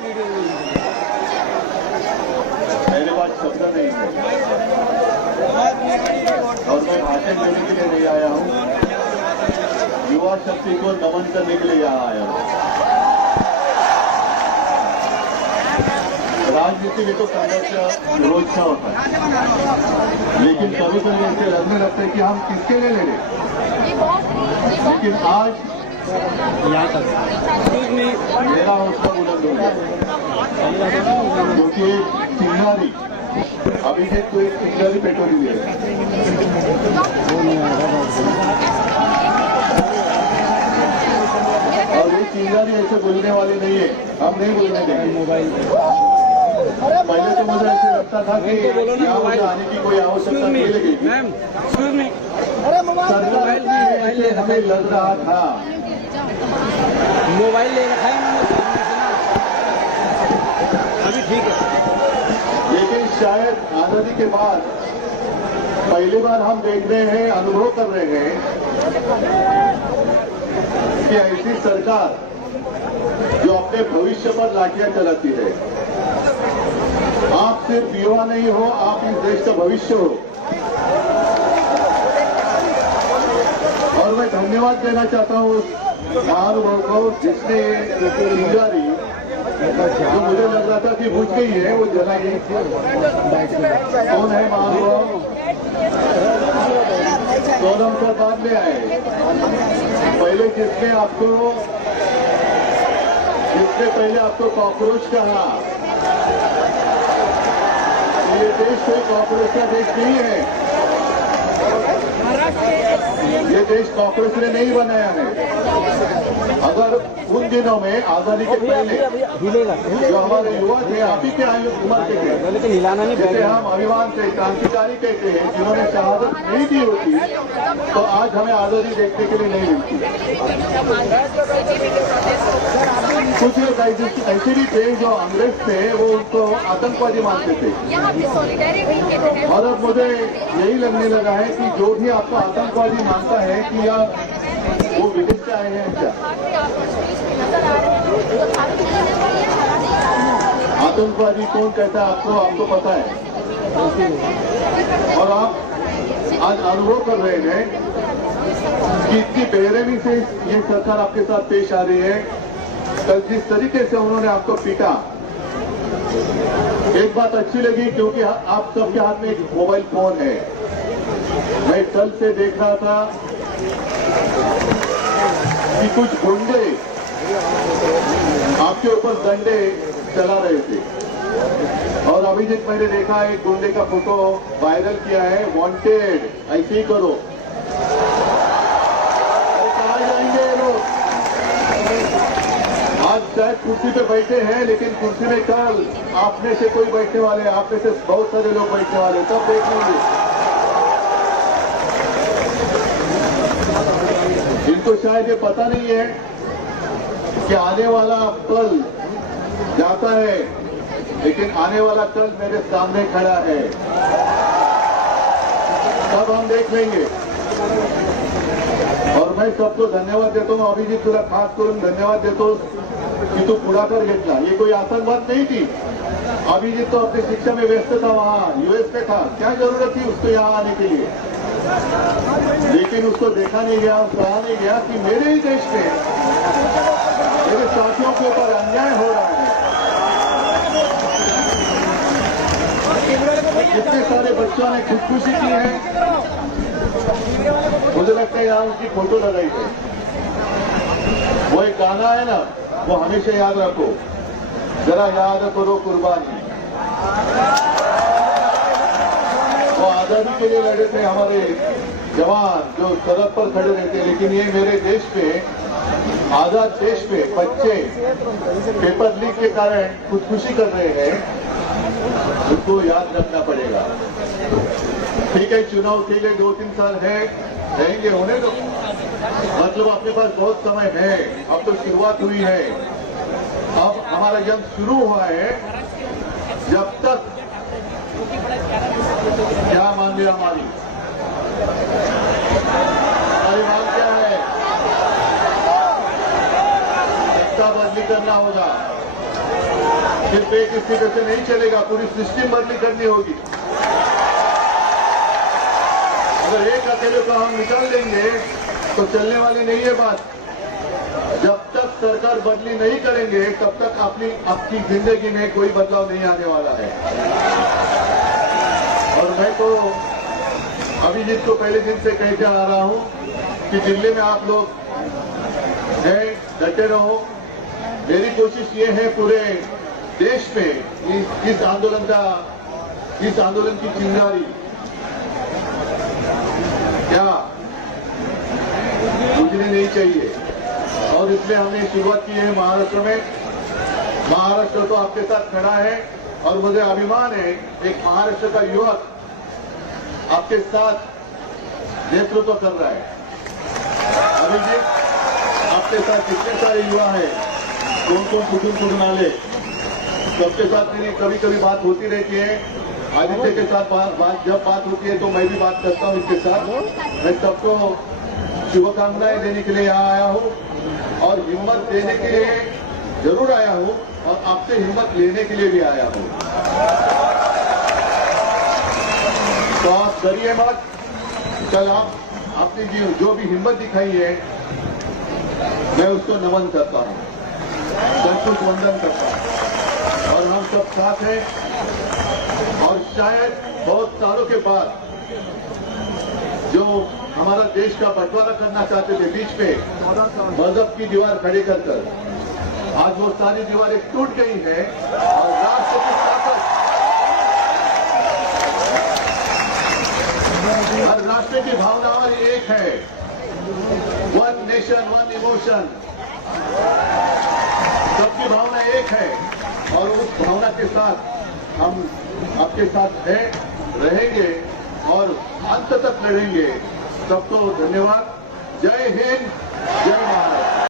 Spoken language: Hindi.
मेरे पास शब्द नहीं है और मैं भाषण देने के लिए नहीं आया हूँ, युवा शक्ति को नमन करने के लिए यहाँ आया हूँ। राजनीति में तो संघर्ष रोजचा होता है, लेकिन कभी कभी ऐसे लगने लगता है कि हम किसके लिए लड़े। लेकिन आज मेरा हौसला बुलंद हो गया, क्योंकि एक चिंगारी अभिषेक को एक चिंगारी पेट्रोल दिया है। और ये चिंगारी ऐसे बोलने वाली नहीं है, हम नहीं बोलने देंगे। पहले तो मुझे ऐसे लगता था कि यहाँ मुझे आने की कोई आवश्यकता नहीं लगेगी। सरकार ऐसे हमें लग रहा था। मोबाइल ले रखा है अभी, ठीक है। लेकिन शायद आजादी के बाद पहली बार हम देख रहे हैं, अनुभव कर रहे हैं कि ऐसी सरकार जो अपने भविष्य पर लाठियां चलाती है। आप सिर्फ युवा नहीं हो, आप इस देश का भविष्य हो। और मैं धन्यवाद देना चाहता हूँ उस महानुभाव को जिसने चिंगारी जो मुझे लग रहा था कि बुझ गई है, वो जलाई। कौन है महानुभाव? सोनम सर बाद में आए। पहले जिसने पहले आपको कॉकरोच कहा। ये देश कोई कॉकरोच का देश नहीं है, ये देश कॉकरोच ने नहीं बनाया है। अगर उन दिनों में आजादी के पहले जो हमारे युवा थे, आप ही के उम्र के थे, जैसे हम अभिमान से क्रांतिकारी कहते हैं, जिन्होंने शहादत नहीं दी होती तो आज हमें आजादी देखने के लिए नहीं मिलती। कुछ लोग ऐसे भी थे जो अंग्रेज थे, वो उनको आतंकवादी मानते थे। और अब मुझे यही लगने लगा है कि जो भी आपको आतंकवादी मानता है कि या वो विदेश से आए हैं क्या? आतंकवादी कौन कहता है आपको पता है। और आप आज अनुभव कर रहे हैं कि इतनी बेरहमी से ये सरकार आपके साथ पेश आ रही है। कल जिस तरीके से उन्होंने आपको पीटा, एक बात अच्छी लगी क्योंकि आप सबके हाथ में एक मोबाइल फोन है। मैं कल से देख रहा था कि कुछ गुंडे आपके ऊपर डंडे चला रहे थे। और अभी तक मैंने देखा एक गुंडे का फोटो वायरल किया है, वांटेड, ऐसे ही करो। कहाँ जाएंगे ये लोग? आज शायद कुर्सी पे बैठे हैं, लेकिन कुर्सी में कल आप में से कोई बैठने वाले, आप में से बहुत सारे लोग बैठने वाले, तब देख लेंगे। इनको शायद ये पता नहीं है कि आने वाला कल जाता है, लेकिन आने वाला कल मेरे सामने खड़ा है। तब हम देख लेंगे। और मैं सबको धन्यवाद देता हूँ, अभिजीत तुला खास करून धन्यवाद देतो कि तू पुढाकार घेतला। ये कोई आसान बात नहीं थी। अभिजीत तो अपनी शिक्षा में व्यस्त था, वहाँ यूएस में था, क्या जरूरत थी उसको यहाँ आने के लिए। लेकिन उसको देखा नहीं गया, कहा नहीं गया कि मेरे ही देश में मेरे साथियों के ऊपर अन्याय हो रहा है। जितने सारे बच्चों ने खुदकुशी की है, मुझे लगता है यहाँ उसकी फोटो लगाई गई। वो एक गाना है ना, वो हमेशा याद रखो, जरा याद करो कुर्बानी। वो आजादी के लिए लड़े थे हमारे जवान, जो सरहद पर खड़े रहते। लेकिन ये मेरे देश पे, आजाद देश में बच्चे पेपर लीक के कारण खुदकुशी कर रहे हैं, उसको याद रखना पड़ेगा। ठीक है, चुनाव के लिए 2-3 साल रहेंगे, होने दो। मतलब अपने पास बहुत समय है, अब तो शुरुआत हुई है। अब हमारा जंग शुरू हुआ है। जब तक क्या मांग लिया हमारी मांग क्या है? सत्ता बदली करना होगा। सिर्फ एक स्पीकर से नहीं चलेगा, पूरी सिस्टम बदली करनी होगी। अगर एक अकेले को हम निकाल लेंगे तो चलने वाली नहीं है बात। जब तक सरकार बदली नहीं करेंगे तब तक आपकी जिंदगी में कोई बदलाव नहीं आने वाला है। और मैं तो अभिजीत को पहले दिन से कहते आ रहा हूं कि दिल्ली में आप लोग हैं, डटे रहो। मेरी कोशिश ये है पूरे देश में इस आंदोलन की चिंगारी क्या बुझनी नहीं चाहिए। और इसलिए हमने शुरुआत की है महाराष्ट्र में। महाराष्ट्र तो आपके साथ खड़ा है और मुझे अभिमान है एक महाराष्ट्र का युवक आपके साथ नेतृत्व कर रहा है। अभिजीत, आपके साथ कितने सारे युवा हैं, कौन कुटुंब आले, सबके साथ मेरी कभी कभी बात होती रहती है। आदित्य के साथ जब बात होती है तो मैं भी बात करता हूं इसके साथ। मैं सबको शुभकामनाएं देने के लिए यहाँ आया हूं और हिम्मत देने के लिए जरूर आया हूं और आपसे हिम्मत लेने के लिए भी आया हूं। तो आप डरिए मत। कल आपने जो भी हिम्मत दिखाई है मैं उसको नमन करता हूं, संतुष्ट वंदन करता हूं। और हम सब साथ हैं और शायद बहुत सालों के बाद जो हमारा देश का बंटवारा करना चाहते थे बीच में मजहब की दीवार खड़ी कर आज वो सारी दीवारें टूट गई है और राष्ट्र की ताकत हर राष्ट्र की भावना हमारी एक है। वन नेशन वन इमोशन, सबकी भावना एक है और उस भावना के साथ हम आपके साथ हैं, रहेंगे और अंत तक लड़ेंगे। सबको धन्यवाद। जय हिंद, जय भारत।